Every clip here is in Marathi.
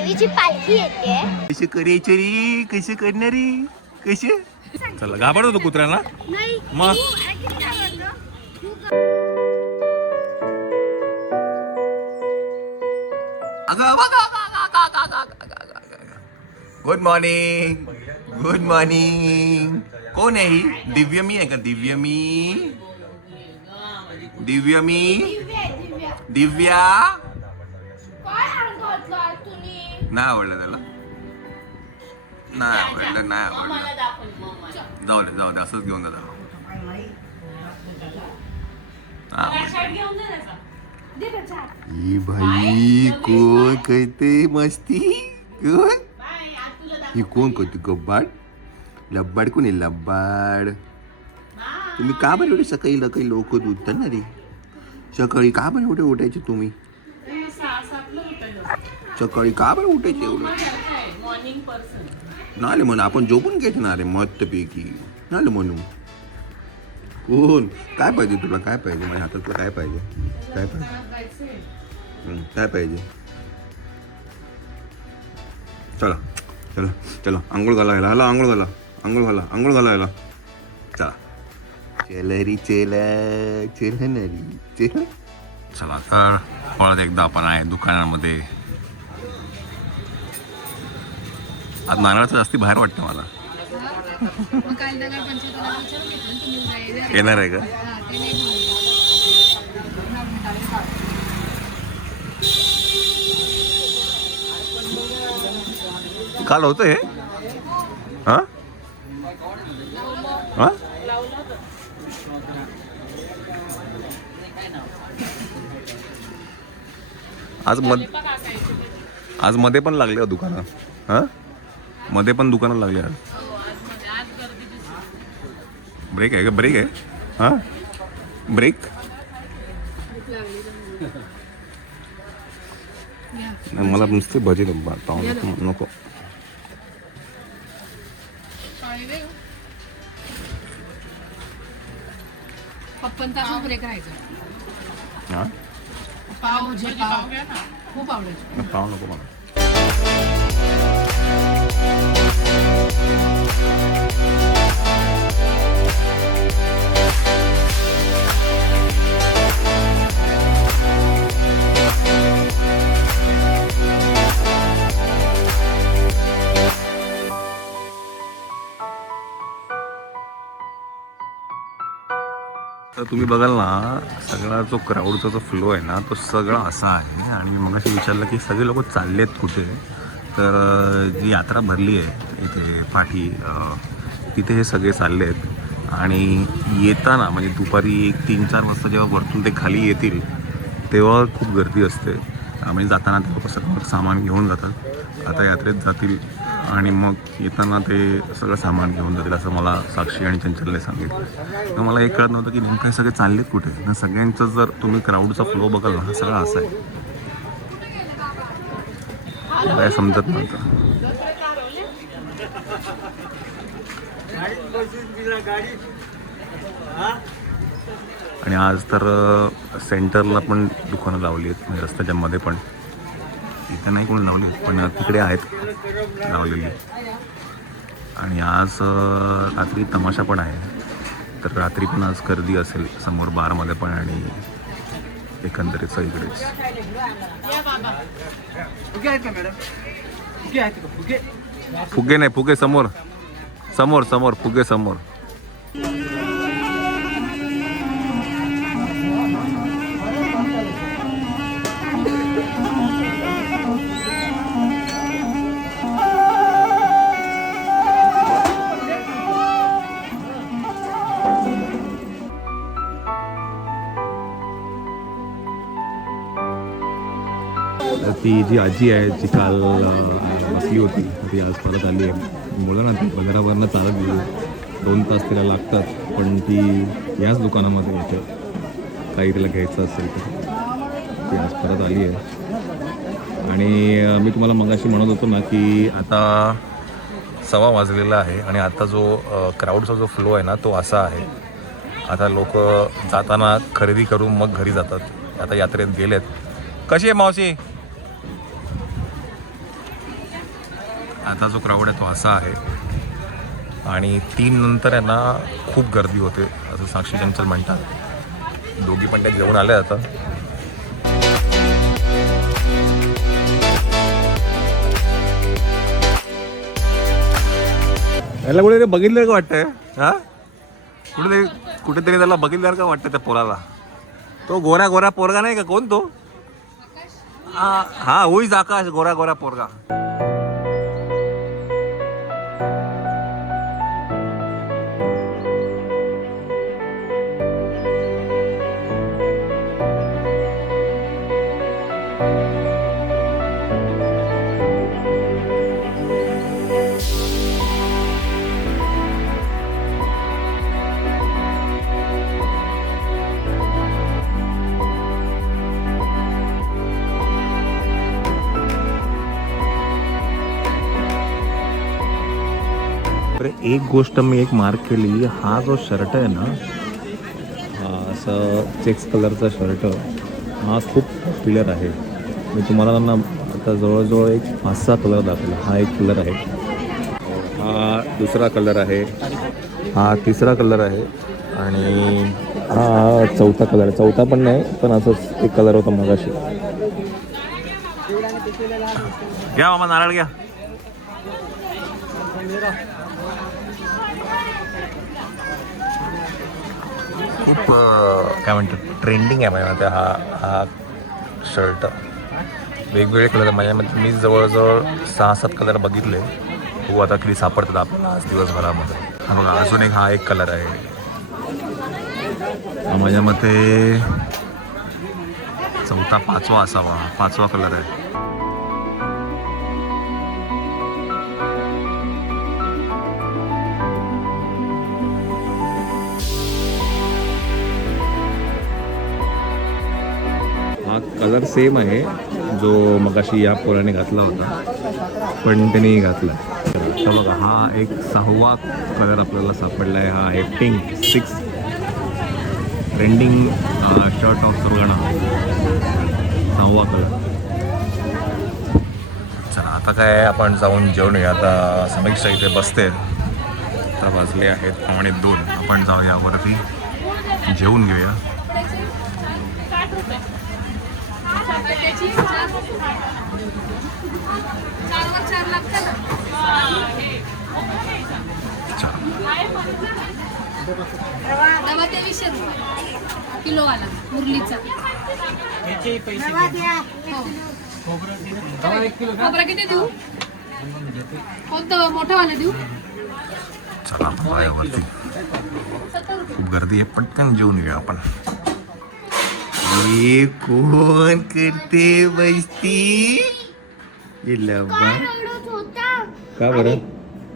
देवीची पालखी येते. कसे करायचे रे, कसे करणार रे, कसे? चला घाबरत होतो कुत्र्याला मग. Good morning, good morning. कोण आहे ही? दिव्यमी आहे का? दिव्यमी, दिव्यमी, दिव्या. नाही आवडलं त्याला, नाही आवडलं, नाही आवडलं. जाऊ दे, जाऊ दे, असंच घेऊन जा. ही भाई कोण कहते मस्ती? ही कोण कहते गब्बाड? लब्बाड कोण आहे? लब्बाड. तुम्ही का बरं एवढे सकाळी लकाळी लवकर उठता ना रे? सकाळी का बरं एवढे उठायचे तुम्ही? सकाळी का बरं उठायचे एवढं? नाले म्हणून आपण झोपून घ्यायचं ना रे मस्तपैकी. नाले म्हणून कोण? काय पाहिजे तुला? काय पाहिजे माझ्या हातात? तुला काय पाहिजे? काय पाहिजे? काय पाहिजे? चला चला चला आंघोळ घाला ह्याला. हाला आंघोळ घाला, आंघोळ घाला, आंघोळ घाला ह्याला. चला चेलरी चेला चेलनरी चेल. चला तर परत एकदा आपण आहे दुकानामध्ये. आज नारळाचं जास्ती बाहेर वाटतं मला. येणार आहे का? काल होतं हे? हा हा आज मध्ये पण लागले दुकानं. हा मध्ये पण दुकानं लागले आज. ब्रेक आहे का? ब्रेक आहे? हा ब्रेक. मला नुसते भजी नको. ब्रेक राहायचं. हा पाव खूप आवडायचं. पाव नको मला. तर तुम्ही बघाल ना सगळा जो क्राऊडचा जो फ्लो आहे ना तो सगळा असा आहे. आणि मग अशी विचारलं की सगळे लोक चालले आहेत कुठे? तर जी यात्रा भरली आहे इथे पाठी तिथे हे सगळे चालले आहेत. आणि येताना म्हणजे दुपारी 3-4 वाजता जेव्हा वरतून ते खाली येतील तेव्हा खूप गर्दी असते. म्हणजे जाताना तेव्हा सगळं सामान घेऊन जातात. आता यात्रेत जातील आणि मग येताना ते सगळं सामान घेऊन जातील असं मला साक्षी आणि चंचलने सांगितलं. तर मला हे कळत नव्हतं की नेमकं हे सगळे चाललेत कुठे ना. सगळ्यांचं जर तुम्ही क्राऊडचा फ्लो बघाल ना हा सगळा असा आहे. काय समजत नव्हतं. आणि आज तर सेंटरला पण दुकानं लावली आहेत म्हणजे रस्त्याच्या मध्ये पण. इथं नाही कोणी लावली पण तिकडे आहेत लावलेली. आणि आज रात्री तमाशा पण आहे. तर रात्री पण आज गर्दी असेल समोर बारमध्ये पण आणि एकंदरीत सगळीकडेच. फुगे नाही, फुगे समोर समोर समोर फुगे समोर. ती जी आजी आहे जी काल बसली होती ती आज परत आली आहे. बोला ना ती बंदरावरनं चालत गेली. 2 तास तिला लागतात पण ती याच दुकानामध्ये येते काही तिला घ्यायचं असेल तर. ती आज परत आली आहे. आणि मी तुम्हाला मगाशी म्हणत होतो ना की आता 1:15 वाजलेला आहे आणि आता जो क्राऊडचा जो फ्लो आहे ना तो असा आहे. आता लोक जाताना खरेदी करून मग घरी जातात. आता यात्रेत गेलेत. कशी आहे मावशी? आता जो क्राऊड आहे तो असा आहे. आणि 3 नंतर आहे ना खूप गर्दी होते असं साक्षी चंचल म्हणतात. दोघी पण ते घेऊन आले आता. याला कुठे बघितलं का वाटतंय? हा कुठेतरी त्याला बघितल्यावर का वाटतं त्या पोराला? तो गोरा गोरा पोरगा नाही का? कोण तो? हा होईच आकाश, गोरा गोरा पोरगा. एक गोष्ट मी एक मार्क केली. हा जो शर्ट आहे ना, हा असं चेक्स कलरचा शर्ट, हा खूप पॉप्युलर आहे. मी तुम्हाला ना आता जवळजवळ एक 5-6 कलर दाखवला. हा एक कलर आहे, हा दुसरा कलर आहे, हा तिसरा कलर आहे आणि हा चौथा कलर आहे. चौथा पण नाही, पण असंच एक कलर होता मगाशी. घ्या मामा नारळ घ्या. खूप काय म्हणतात ट्रेंडिंग आहे माझ्या हा शर्ट. वेगवेगळे कलर आहे माझ्यामध्ये. मी जवळजवळ 6-7 कलर बघितले. हो आता किती सापडतात आपल्याला आज दिवसभरामध्ये. हा बघा अजून एक, हा एक कलर आहे. हा माझ्या मते 4था-5वा असावा. 5वा कलर आहे. हा कलर सेम आहे जो मगाशी या पोराने घातला होता, पण त्याने घातला. तर बघा हा एक 6वा कलर आपल्याला सापडला आहे. हा आहे pink. 6 trending shirt of Surgana, 6वा कलर. चला आता काय आपण जाऊन जेवण घेऊया. आता समीक्षा इथे बसते. आता वाजले आहेत 1:15. आपण जाऊया वरती, जेवून घेऊया. रवा 2300 रुपये किलो वाला मुरलीचा. खोबरं किती देऊ? कोणतं मोठं वाला देऊ? चला आपण वरती. खूप गर्दी आहे, पटकन जेवून घेऊया आपण. ये कोण करते बसती? का बरं?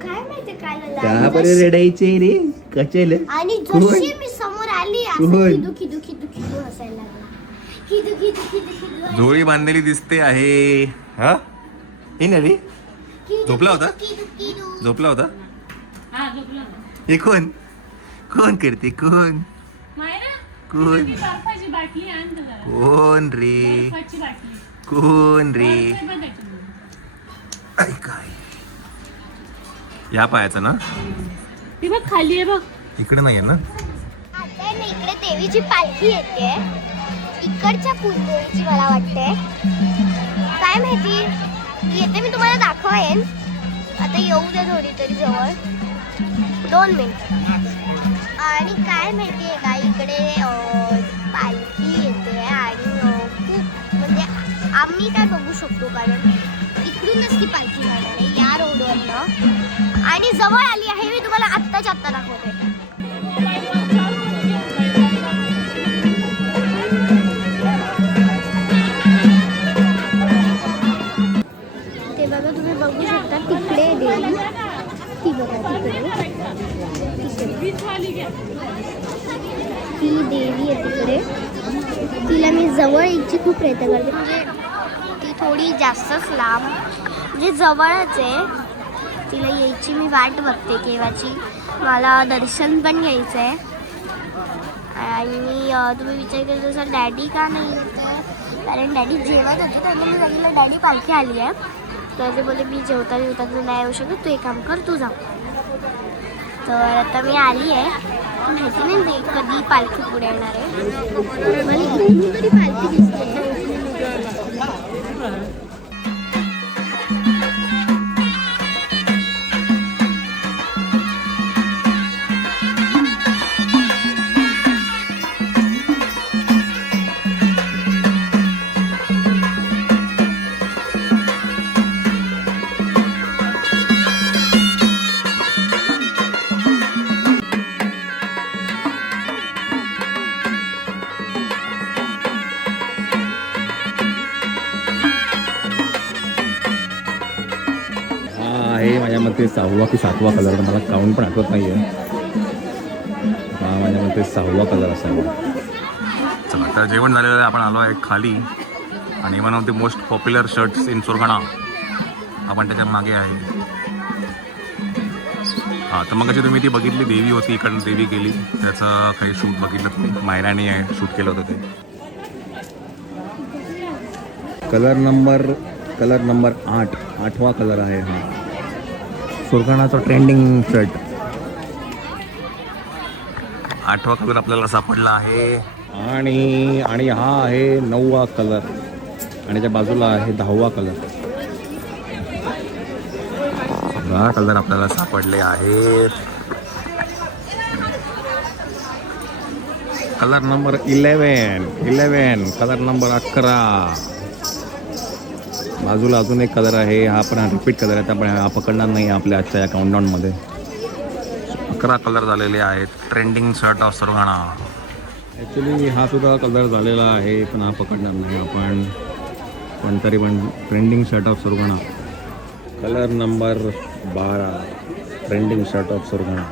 काय माहिती काय का बरं रडायचे रे? कचल. आणि जशी मी समोर आली असं खिदू हसायला लागला. खिदू झोळी बांधलेली दिसते आहे. हा हे ना रे, झोपला होता? झोपला होता? हे कोण कोण करते? कोण कोण कोण रे? कोण रे? काय या पायाचं ना? ती बघ खाली आहे बघ. इकडे नाही आहे ना? आता ना इकडे देवीची पालखी येते. इकडच्या कुंडोळीची मला वाटते. काय माहिती येते, मी तुम्हाला दाखवेन. आता येऊ द्या थोडी तरी जवळ, 2 मिनिट. आणि काय माहिती आहे का, इकडे पालखी येते आणि खूप म्हणजे आम्ही काय बघू शकतो, कारण इकडूनच ती पालखी जाणार आहे या रोडवरनं. आणि जवळ आली आहे, मी तुम्हाला आत्ताच्या आत्ता दाखवते. ते बघा, तुम्ही बघू शकता तिकडे देवी. ती बघा तिकडे, ती देवी आहे तिकडे. तिला मी जवळ यायची खूप प्रयत्न करते, म्हणजे ती थोडी जास्तच लांब, म्हणजे जवळच आहे. तिला यायची मी वाट बघते केव्हाची. मला दर्शन पण घ्यायचं आहे. आणि तुम्ही विचार केला तसं डॅडी का नाही येत आहे, कारण डॅडी जेवत होते. त्यांनी मी सांगितलं डॅडी पालखी आली आहे. तर ते बोलले मी जेवता नाही येऊ शकत, तू एक काम कर, तू जा. तर आता मी आली आहे. माहिती नाही ते कधी पालखी पुढे येणार आहे. मला इकडून तरी पालखी दिसते. आहे माझ्या मते 6वा की 7वा कलर, मला काउंट पण आठवत नाही आहे. हा माझ्या मते 6वा कलर असावा. चला तर जेवण झालेलं आहे, आपण आलो आहे खाली आणि one of the most popular shirts in Surgana आपण त्याच्या मागे आहे. हां तर मग कशी तुम्ही ती बघितली देवी होती, इकडनं देवी गेली, त्याचं काही शूट बघितलं तुम्ही, मायराने शूट केलं होतं ते. कलर नंबर 8वा कलर आहे हा सुरगाणाचा ट्रेंडिंग शर्ट. 8वा कलर आपल्याला सापडला आहे आणि हा आहे 9वा कलर आणि त्या बाजूला आहे 10वा कलर. 10 कलर आपल्याला सापडले आहेत. Colour number 11 colour number 11. बाजूला अजून एक कलर आहे, हा पण रिपीट कलर आहे, आपण हा पकडणार नाही आपल्या आजच्या या काउंटडाऊनमध्ये. 11 कलर झालेले आहेत. Trending shirt of Surgana. Actually हा सुद्धा कलर झालेला आहे पण हा पकडणार नाही आपण, पण तरी पण trending shirt of Surgana. Colour number 12 trending shirt of Surgana.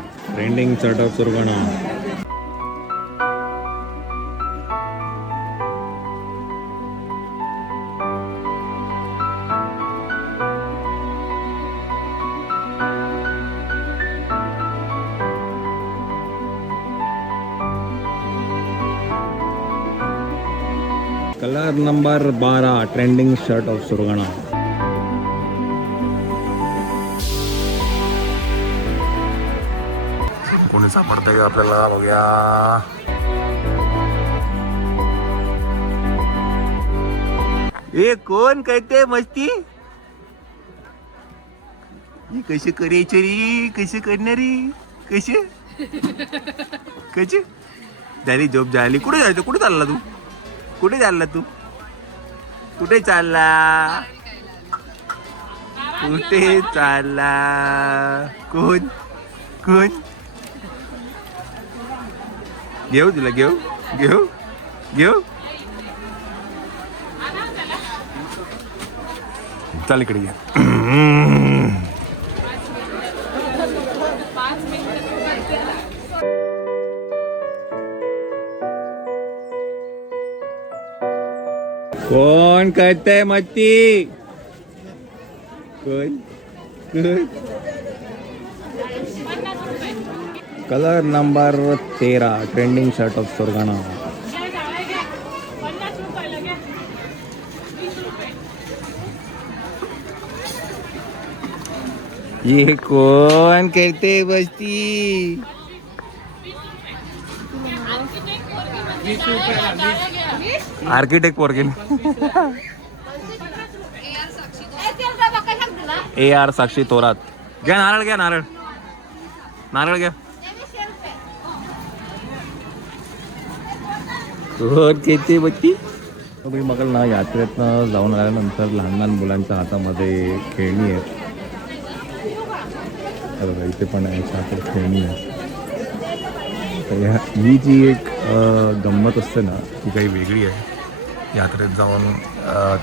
Colour number 12 trending shirt of Surgana. कोणी सापडतंय का आपल्याला, बघूया. ए कोण करते मस्ती, ही कशी करायची रे, कशी करणारी, कशी झाली झोप झाली. कुठे जायचं, कुठे चालला तू, कुठे चालला तू, कुठे चालला, कोण घेऊ तुला, घेऊ चाल इकडे घ्या. कोण करते मस्ती, कोण. Colour number 13 trending shirt of Surgana. ये कोण करते बस्ती, आर्किटेक्ट पोरगे. AR साक्षी थोरात. घ्या नारळ, घ्या नारळ घ्या. किती बच्ची तुम्ही बघाल ना, यात्रेतनं जाऊन आल्यानंतर लहान लहान मुलांच्या हातामध्ये खेळणी आहेत. बघा इथे पण याच्या हातात खेळणी आहे. तर ही जी एक गंमत असते ना, ती काही वेगळी आहे. यात्रेत जाऊन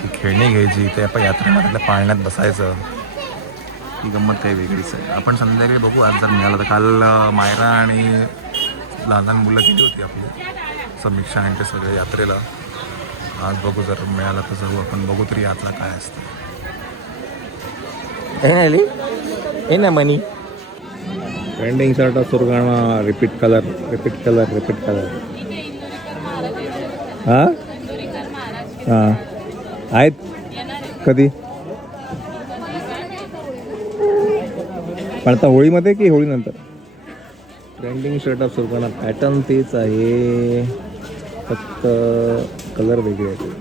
ती खेळणी घ्यायची, ते आपण यात्रेमध्ये पाळण्यात बसायचं, ही गंमत काही वेगळीच आहे. आपण संध्याकाळी बघू आज जर मिळालं तर. काल मायरा आणि लहान लहान मुलं गेली होती आपली समीक्षा आणि ते सगळे यात्रेला. आज बघू जर मिळालं तर जाऊ आपण, बघू तरी यात्रा काय असते. हे ना मनी trending shirt of Surgana. Repeat colour. हां आहेत कधी पण आता होळीमध्ये की होळीनंतर? Trending shirt of Surgana pattern तेच आहे, फक्त कलर वेगळे आहेत.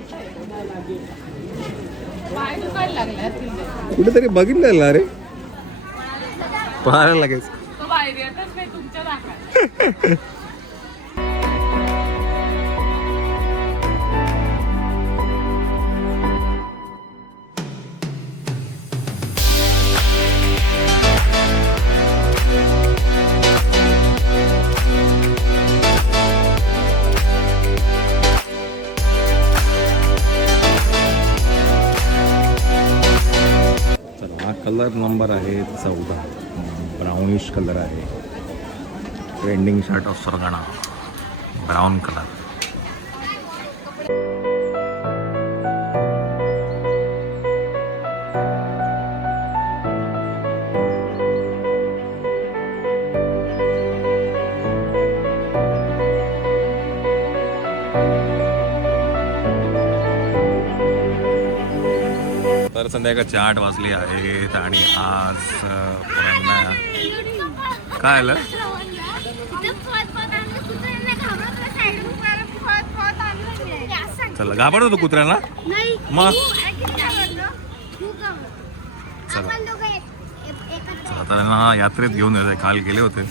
पाय दुखायला लागले असतील. कुठेतरी बघितलेलं अरे, पाहायला लागेल. तो बाहेर येतच नाही तुमच्या दाखल. चला, हा कलर नंबर आहे 14, ब्राउनिश कलर आहे. Trending shirt of Surgana, brown colour. तर संध्याकाळचे 8 वाजले आहेत आणि आज पुन्हा काय आलं? चला, घाबरतो तू कुत्र्याला? मग चला, आता ना यात्रेत घेऊन येते. काल गेले होते